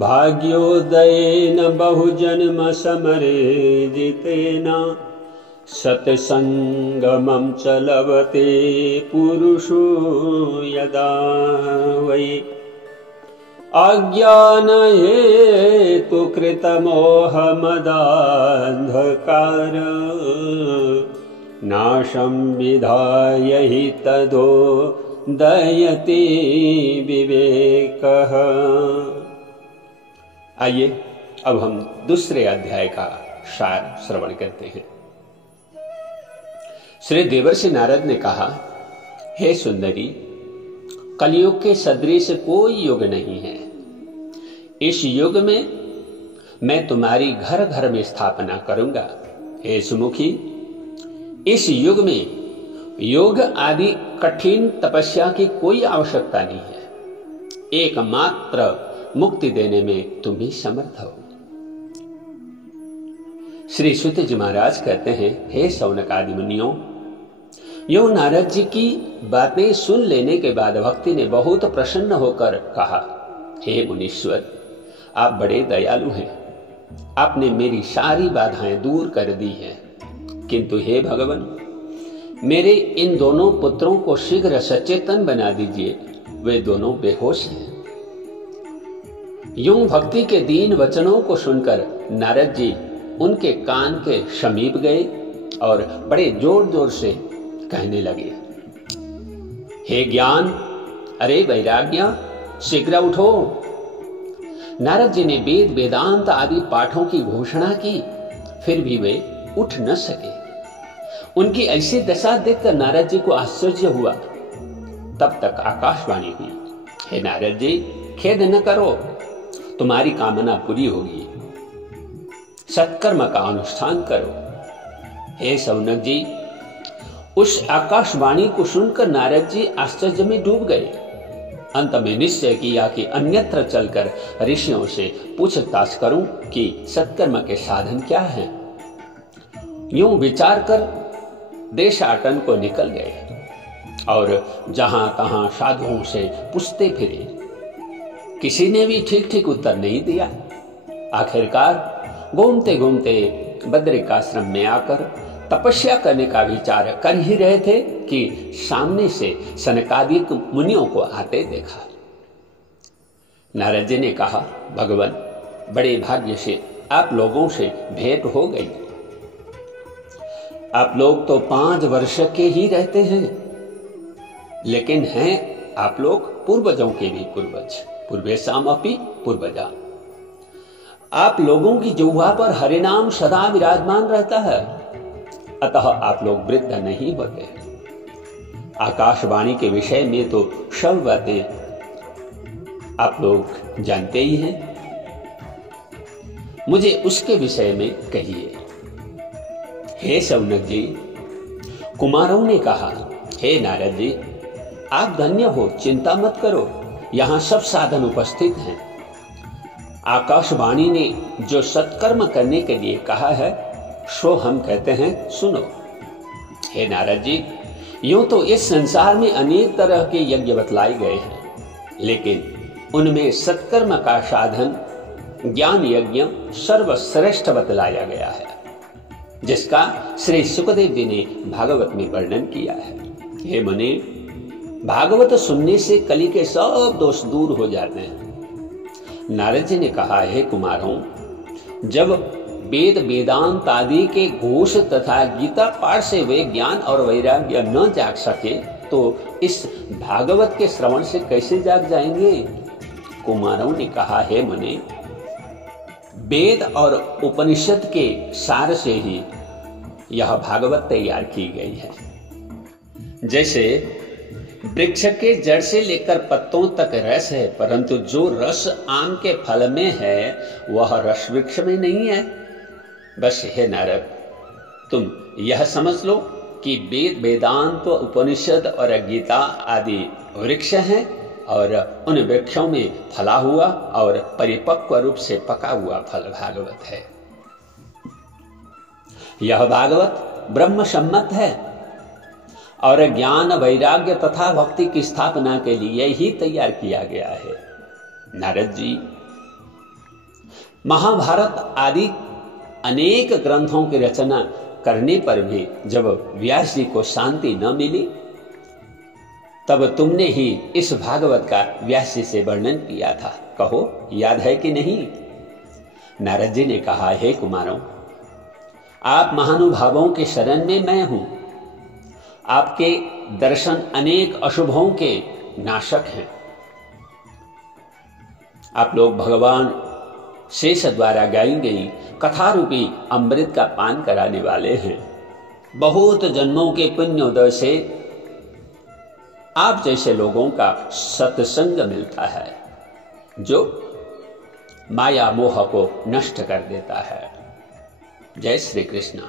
भाग्योदयेन बहुजन्म समरेजितेन सत्संगमं च लभते पुरुषो यदा वै अज्ञानहेतुकृतमोहमदान्धकार नाशं विधाय हि तदोदयति विवेकः। आइए अब हम दूसरे अध्याय का सार श्रवण करते हैं। श्री देवर्षि नारद ने कहा, हे सुंदरी, कलयुग के सदृश कोई युग नहीं है। इस युग में मैं तुम्हारी घर घर में स्थापना करूंगा। हे सुमुखी, इस युग में योग आदि कठिन तपस्या की कोई आवश्यकता नहीं है। एकमात्र मुक्ति देने में तुम ही समर्थ हो। श्री सूत जी महाराज कहते हैं, हे शौनक आदि मुनियों, यो नारद जी की बातें सुन लेने के बाद भक्ति ने बहुत प्रसन्न होकर कहा, हे मुनीश्वर, आप बड़े दयालु हैं। आपने मेरी सारी बाधाएं दूर कर दी हैं। किंतु हे भगवान, मेरे इन दोनों पुत्रों को शीघ्र सचेतन बना दीजिए। वे दोनों बेहोश हैं। यूं भक्ति के दीन वचनों को सुनकर नारद जी उनके कान के समीप गए और बड़े जोर जोर से कहने लगे, हे ज्ञान, अरे वैराग्य, शीघ्र उठो। नारद जी ने वेद वेदांत आदि पाठों की घोषणा की, फिर भी वे उठ न सके। उनकी ऐसी दशा देखकर नारद जी को आश्चर्य हुआ। तब तक आकाशवाणी हुई, हे नारद जी, खेद न करो, तुम्हारी कामना पूरी होगी। सत्कर्म का अनुष्ठान करो। हे शौनक जी, उस आकाशवाणी को सुनकर नारद जी आश्चर्य में डूब गए। अंत में निश्चय किया कि अन्यत्र चलकर ऋषियों से पूछताछ करूं कि सत्कर्म के साधन क्या हैं। यूं विचार कर देशाटन को निकल गए और जहां तहां साधुओं से पूछते फिरे। किसी ने भी ठीक ठीक उत्तर नहीं दिया। आखिरकार घूमते घूमते बद्रिकाश्रम में आकर तपस्या करने का विचार कर ही रहे थे कि सामने से सनकादिक मुनियों को आते देखा। नारद जी ने कहा, भगवान, बड़े भाग्य से आप लोगों से भेंट हो गई। आप लोग तो 5 वर्ष के ही रहते हैं, लेकिन हैं आप लोग पूर्वजों के भी पूर्वज। पूर्वेशाम अपि पूर्वजा। आप लोगों की जिह्वा पर हरिनाम सदा विराजमान रहता है, अतः आप लोग वृद्ध नहीं होते। आकाशवाणी के विषय में तो सब बातें आप लोग जानते ही हैं। मुझे उसके विषय में कहिए। हे शौनक जी, कुमारों ने कहा, हे नारद जी, आप धन्य हो, चिंता मत करो, यहां सब साधन उपस्थित हैं। आकाशवाणी ने जो सत्कर्म करने के लिए कहा है, सो हम कहते हैं, सुनो। हे नारद जी, यूं तो इस संसार में अनेक तरह के यज्ञ बतलाए गए हैं, लेकिन उनमें सत्कर्म का साधन ज्ञान यज्ञ सर्वश्रेष्ठ बतलाया गया है, जिसका श्री सुखदेव जी ने भागवत में वर्णन किया है। हे मुनि, भागवत सुनने से कली के सब दोष दूर हो जाते हैं। नारद जी ने कहा, हे कुमारों, जब वेद वेदांत आदि के घोष तथा गीता पाठ से वे ज्ञान और वैराग्य न जाग सके, तो इस भागवत के श्रवण से कैसे जाग जाएंगे? कुमारों ने कहा, हे मुनि, वेद और उपनिषद के सार से ही यह भागवत तैयार की गई है। जैसे वृक्ष के जड़ से लेकर पत्तों तक रस है, परंतु जो रस आम के फल में है वह रस वृक्ष में नहीं है। बस हे नारद, तुम यह समझ लो कि वेद वेदांत उपनिषद और गीता आदि वृक्ष हैं और उन वृक्षों में फला हुआ और परिपक्व रूप से पका हुआ फल भागवत है। यह भागवत ब्रह्म सम्मत है और ज्ञान, वैराग्य तथा भक्ति की स्थापना के लिए ही तैयार किया गया है। नारद जी, महाभारत आदि अनेक ग्रंथों की रचना करने पर भी जब व्यास जी को शांति न मिली, तब तुमने ही इस भागवत का व्यास जी से वर्णन किया था। कहो, याद है कि नहीं? नारद जी ने कहा, हे कुमारों, आप महानुभावों के शरण में मैं हूं। आपके दर्शन अनेक अशुभों के नाशक हैं। आप लोग भगवान शेष द्वारा गाई गई कथा रूपी अमृत का पान कराने वाले हैं। बहुत जन्मों के पुण्योदय से आप जैसे लोगों का सत्संग मिलता है, जो माया मोह को नष्ट कर देता है। जय श्री कृष्ण।